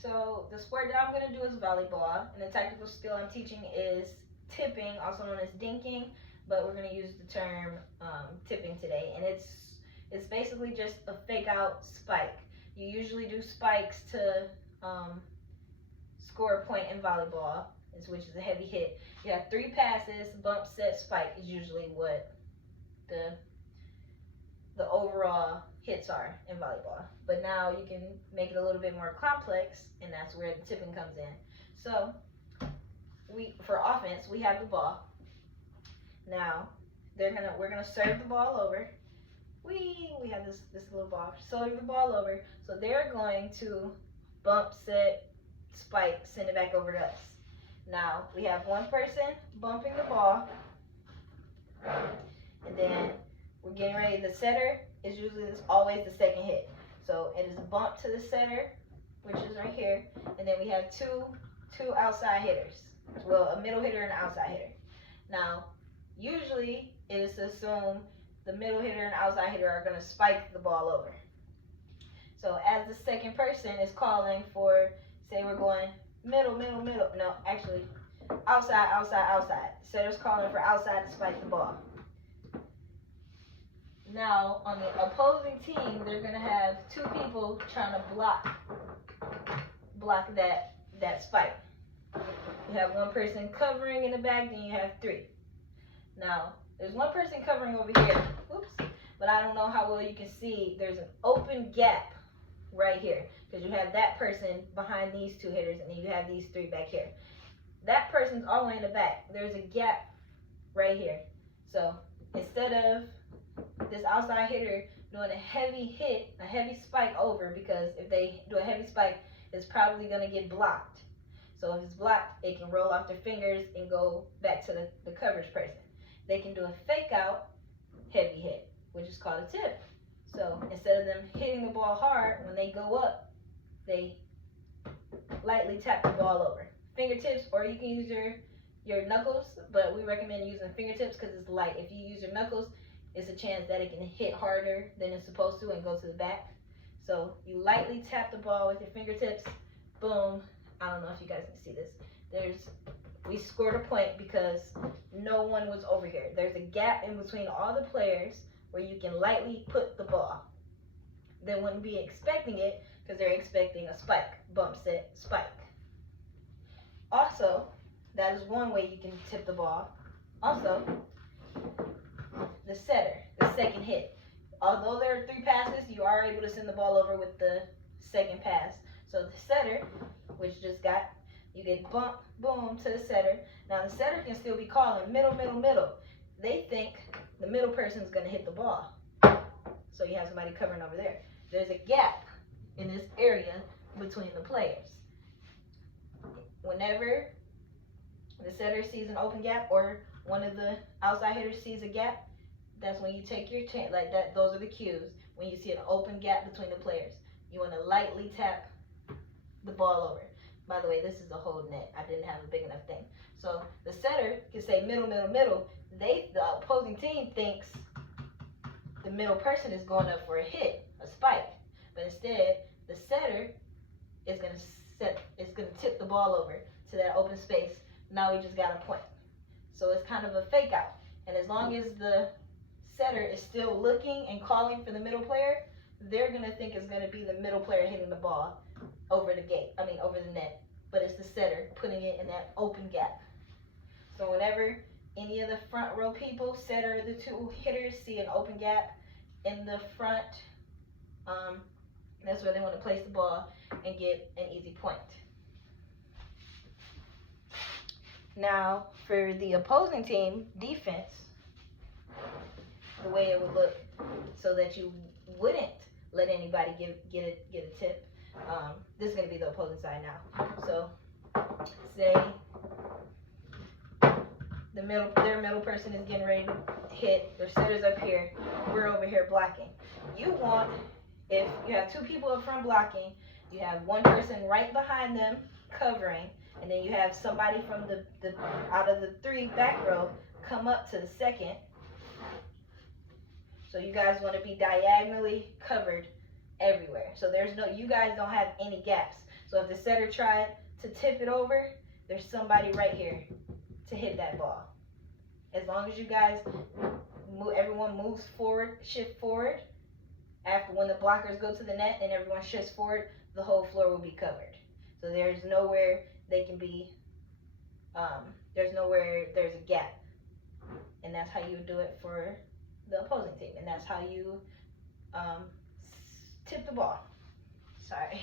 So the sport that I'm going to do is volleyball, and the technical skill I'm teaching is tipping, also known as dinking, but we're going to use the term tipping today, and it's basically just a fake out spike. You usually do spikes to score a point in volleyball, which is a heavy hit. You have 3 passes, bump, set, spike is usually what the overall hits are in volleyball. But now you can make it a little bit more complex, and that's where the tipping comes in. So for offense, we have the ball. Now we're gonna serve the ball over. We have this little ball. Serve the ball over. So they're going to bump, set, spike, send it back over to us. Now we have one person bumping the ball, and then we're getting ready. The setter is always the second hit. So it is a bump to the setter, which is right here, and then we have two outside hitters. Well, a middle hitter and an outside hitter. Now, usually it is assumed the middle hitter and outside hitter are going to spike the ball over. So as the second person is calling for, say we're going middle, no, actually outside. Setter's calling for outside to spike the ball. Now, on the opposing team, they're going to have 2 people trying to block that spike. You have one person covering in the back, then you have 3. Now, there's one person covering over here. Oops. But I don't know how well you can see. There's an open gap right here, because you have that person behind these 2 hitters, and then you have these 3 back here. That person's all the way in the back. There's a gap right here. So instead of this outside hitter doing a heavy hit, a heavy spike over, because if they do a heavy spike, it's probably going to get blocked. So if it's blocked, it can roll off their fingers and go back to the coverage person. They can do a fake out heavy hit, which is called a tip. So instead of them hitting the ball hard, when they go up, they lightly tap the ball over. Fingertips, or you can use your knuckles, but we recommend using fingertips because it's light. If you use your knuckles, it's a chance that it can hit harder than it's supposed to and go to the back. So you lightly tap the ball with your fingertips, boom. I don't know if you guys can see this. We scored a point because no one was over here. There's a gap in between all the players where you can lightly put the ball. They wouldn't be expecting it because they're expecting a spike, bump, set, spike. Also, that is one way you can tip the ball. Also, the setter, the second hit. Although there are 3 passes, you are able to send the ball over with the second pass. So the setter, which you get bump, boom to the setter. Now the setter can still be calling middle. They think the middle person's going to hit the ball. So you have somebody covering over there. There's a gap in this area between the players. Whenever the setter sees an open gap or one of the outside hitters sees a gap, that's when you take your chance. Like that, those are the cues. When you see an open gap between the players, you want to lightly tap the ball over. By the way, this is a whole net. I didn't have a big enough thing. So the setter can say middle. The opposing team thinks the middle person is going up for a hit, a spike. But instead, the setter is going to tip the ball over to that open space. Now we just got a point. So it's kind of a fake out. And as long as the setter is still looking and calling for the middle player, they're going to think it's going to be the middle player hitting the ball over the net. But it's the setter putting it in that open gap. So whenever any of the front row people, setter, the 2 hitters, see an open gap in the front, that's where they want to place the ball and get an easy point. Now, for the opposing team, defense, the way it would look so that you wouldn't let anybody get a tip. This is going to be the opposing side now. So, say their middle person is getting ready to hit. Their setter's up here. We're over here blocking. You want, if you have 2 people up front blocking, you have one person right behind them covering, and then you have somebody from the out of the 3 back row come up to the second. So you guys want to be diagonally covered everywhere. So you guys don't have any gaps. So if the setter tried to tip it over, there's somebody right here to hit that ball. As long as you guys move, everyone moves forward, shift forward. After when the blockers go to the net and everyone shifts forward, the whole floor will be covered. So there's nowhere they can be. There's nowhere there's a gap, and that's how you do it for the opposing team, and that's how you tip the ball. Sorry.